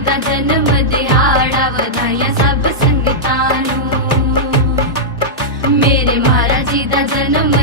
ਦਾ ਜਨਮ ਦਿਹਾੜਾ ਵਧਾਈਆਂ ਸਭ ਸੰਗਤਾਂ ਨੂੰ। ਮੇਰੇ ਮਹਾਰਾਜ ਜੀ ਦਾ ਜਨਮ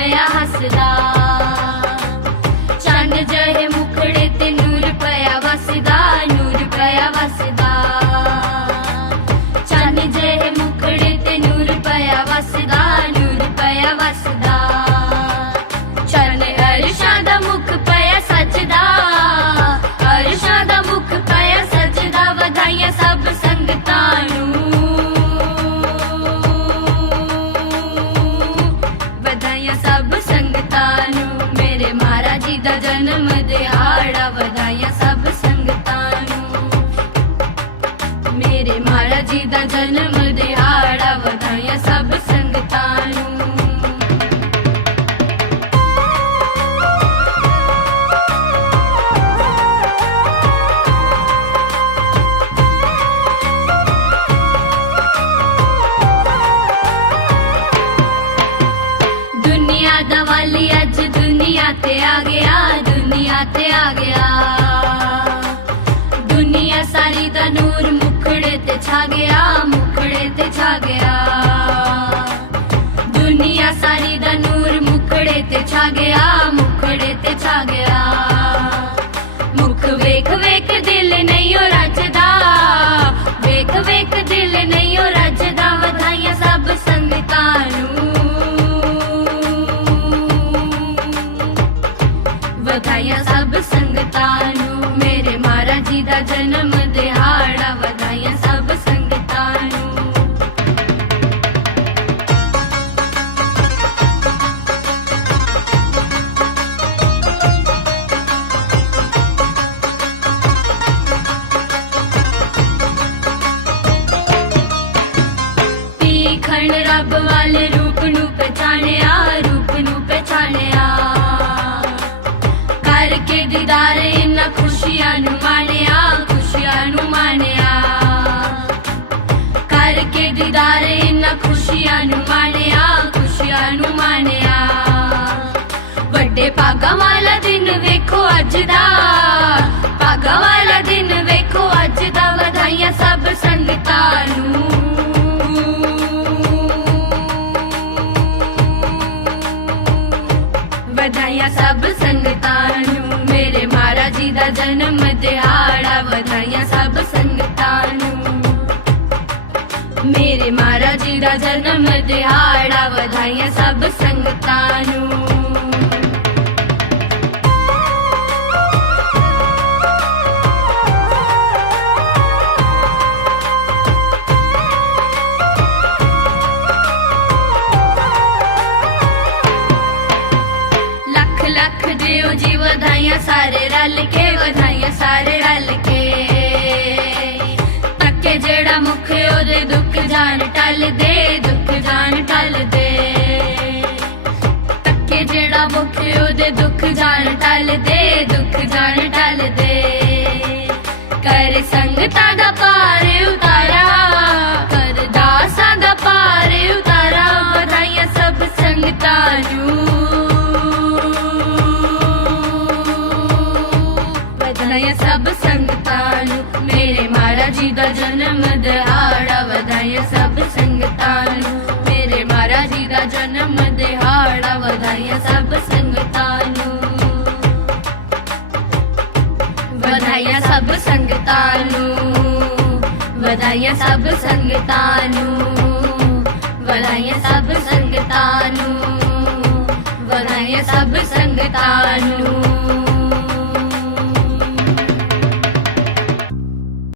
ਫੁੱਲ ਪਿਆ ਹੱਸਦਾ ਮੇਰੇ ਮਹਾਰਾਜ ਜੀ ਦਾ ਜਨਮ ਦਿਹਾੜਾ, ਵਧਾਈਆਂ ਸਭ ਸੰਗਤਾਂ ਨੂੰ। ਦੁਨੀਆ ਦਾ ਵਾਲੀ ਅੱਜ ਦੁਨੀਆ ਤੇ ਆ ਗਿਆ, ਦੁਨੀਆ ਤੇ ਆ ਗਿਆ। ਦੁਨੀਆ ਸਾਰੀ ਦਾ ਨੂਰ ਮੁਖੜੇ ਤੇ ਛਾ ਗਿਆ, ਮੁਖੜੇ ਤੇ ਛਾ ਗਿਆ। ਦੁਨੀਆ ਸਾਰੀ ਦਾ ਨੂਰ ਮੁਖੜੇ ਤੇ ਛਾ ਗਿਆ ਦਾ ਜਨਮ ਦਿਹਾੜਾ ਵਧਾਈਆਂ ਸਭ ਸੰਗਤਾਂ ਨੂੰ। ਤੀਖਣ ਰੱਬ ਵਾਲੇ ਰੂਪ ਨੂੰ ਪਛਾਣਿਆ ਰੂਪ ਨੂੰ ਪਛਾਣਿਆ ਕਰਕੇ ਦੀਦਾਰੇ ਭਾਗਾਂ ਦਿਨ ਵੇਖੋ, ਅੱਜ ਦਾ ਵਧਾਈਆਂ ਸਭ ਸੰਗਤਾਂ ਨੂੰ। ਵਧਾਈਆਂ ਸਭ ਸੰਗਤਾਂ ਨੂੰ, ਮੇਰੇ ਮਹਾਰਾਜ ਜੀ ਦਾ ਜਨਮ ਦਿਹਾੜਾ। ਵਧਾਈਆਂ ਸਭ ਸੰਗਤਾਂ ਨੂੰ, ਮੇਰੇ ਮਹਾਰਾਜ ਜੀ ਦਾ ਜਨਮ ਦਿਹਾੜਾ। ਵਧਾਈਆਂ ਸਭ ਸੰਗਤਾਂ ਨੂੰ। ਲੱਖ ਲੱਖ ਦਿਓ ਜੀ ਵਧਾਈਆਂ, ਸਾਰੇ ਰਲ ਕੇ ਵਧਾਈਆਂ, ਸਾਰੇ ਰਲ ਕੇ। ਤੱਕੇ ਜਿਹੜਾ ਮੁਖ, ਉਹਦੇ ਦੁੱਖ ਜਾਣ ਟਲ ਦੇ ਦੁੱਖ ਜਾਣ ਟਲ ਦੇ ਤੱਕੇ ਜਿਹੜਾ ਮੁਖ, ਉਹਦੇ ਦੁੱਖ ਜਾਣ ਟਲ ਦੇ ਦੁੱਖ ਜਾਣ ਟਲ ਦੇ ਕਰ ਸੰਗਤਾਂ ਦਾ ਜੀ ਦਾ ਜਨਮ ਦਿਹਾੜਾ ਵਧਾਈਆਂ ਸਭ ਸੰਗਤਾਂ ਨੂੰ। ਮੇਰੇ ਮਹਾਰਾਜ ਜੀ ਦਾ ਜਨਮ ਦਿਹਾੜਾ ਵਧਾਈਆਂ ਸਭ ਸੰਗਤਾਂ ਨੂੰ। ਵਧਾਈਆਂ ਸਭ ਸੰਗਤਾਂ ਨੂੰ। ਵਧਾਈਆਂ ਸਭ ਸੰਗਤਾਂ ਨੂੰ। ਵਧਾਈਆਂ ਸਭ ਸੰਗਤਾਂ ਨੂੰ। ਵਧਾਈਆਂ ਸਭ ਸੰਗਤਾਂ ਨੂੰ।